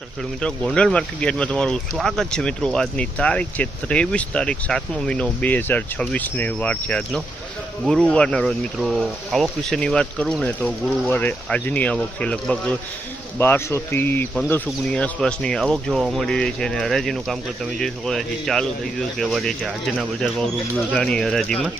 ખેડૂત મિત્રો, ગોંડલ માર્કેટ યાર્ડમાં તમારું સ્વાગત છે મિત્રો। આજની તારીખ છે 23 તારીખ 7મો મહિનો 2026 ને વાર છે આજનો ગુરુવારના રોજ મિત્રો। આવક વિશેની વાત કરું ને તો ગુરુવારે આજની આવક છે લગભગ 1200 થી 1500 ગુણી આસપાસની આવક જોવા મળી રહી છે અને હરાજીનું કામકાજ તમે જોઈ શકો છો ચાલુ થઈ ગયું છે। વધે છે આજના બજાર ભાવ રૂબરૂ જાણીએ હરાજીમાં।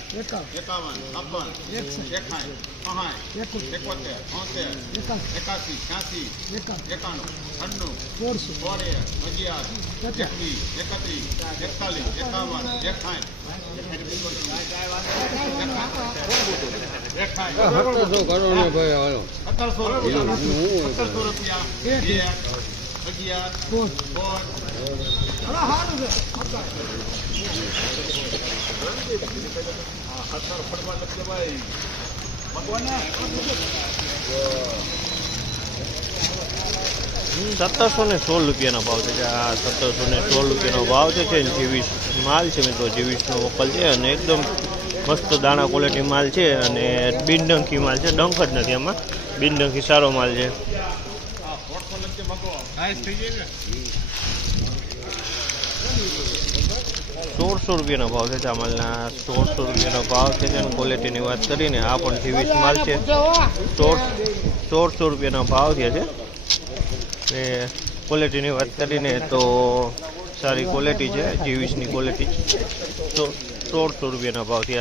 ₹1716 भाव है। आ 1716 भाव है। जीवीस माल है मित्रों, जीवीस वोकल है और एकदम मस्त दाणा क्वॉलिटी माल है और बिनडंकी माल है। डंक ज नहीं आम बिनडंकी सारो माल है। ₹1600 भाव है। मालना ₹1600 भाव है। क्वॉलिटी की बात करी ने आ जीवीस माल है। ₹1600 भाव है। क्वॉलिटी की बात करी ने तो सारी क्वॉलिटी है। जीवीस की क्वॉलिटी तो ₹1600 भाव थी।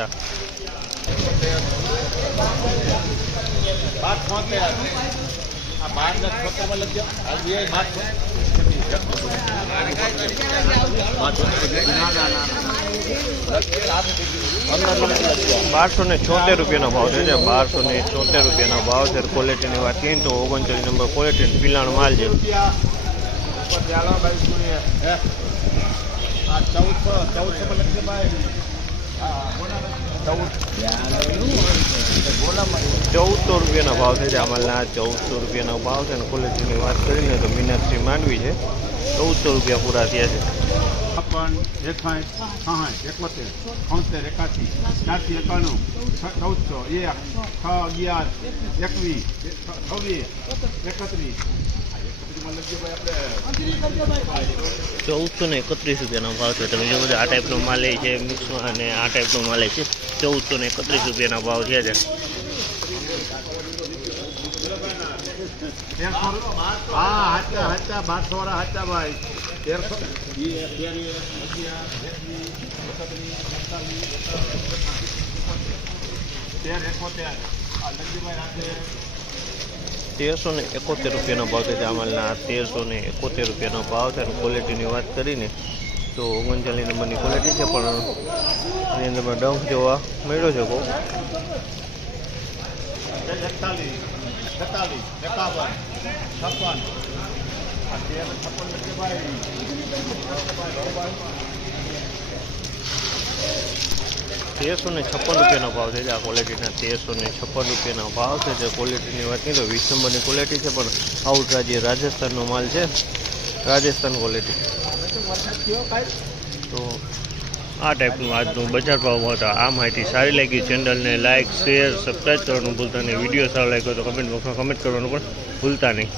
₹1276 भाव है। ₹1276 भाव है। क्वॉलिटी की बात करें तो 39 नंबर क्वॉलिटी पीलाण माल है। ₹1400 भाव है। मालना ₹1400 भाव है। क्वॉलिटी की बात करें तो मीनाक्षी मांडवी है। ₹1400 पूरा थया है। 58 61 71 81 84 91 1400 1 6 11 21 26 31 ₹1431 भाव है। તમે જો આ ટાઈપનો માલ છે મિક્સમાં અને આ ટાઈપનો માલ છે। ₹1431 ભાવ છે। हाँ हाचा हाचा 1200 हाचा भाई 1371 भाव है। मालना ₹1371 भाव है। क्वॉलिटी की बात करी ने तो 39 नंबर की क्वॉलिटी है। अंदर डंक जोवा मळ्यो छे। 1356 भाव है। आ क्वॉलिटी ₹1356 भाव है। क्वॉलिटी की बात करें तो 20 नंबर की क्वॉलिटी है। आउट राज्य राजस्थान माल है। राजस्थान क्वॉलिटी तो आ टाइप आज बजार भाव था। आ माहिती सारी लगी। चैनल ने लाइक शेर सब्सक्राइब करने भूलता नहीं। वीडियो सारो लगे तो कमेंट बॉक्स में कमेंट करने भूलता नहीं।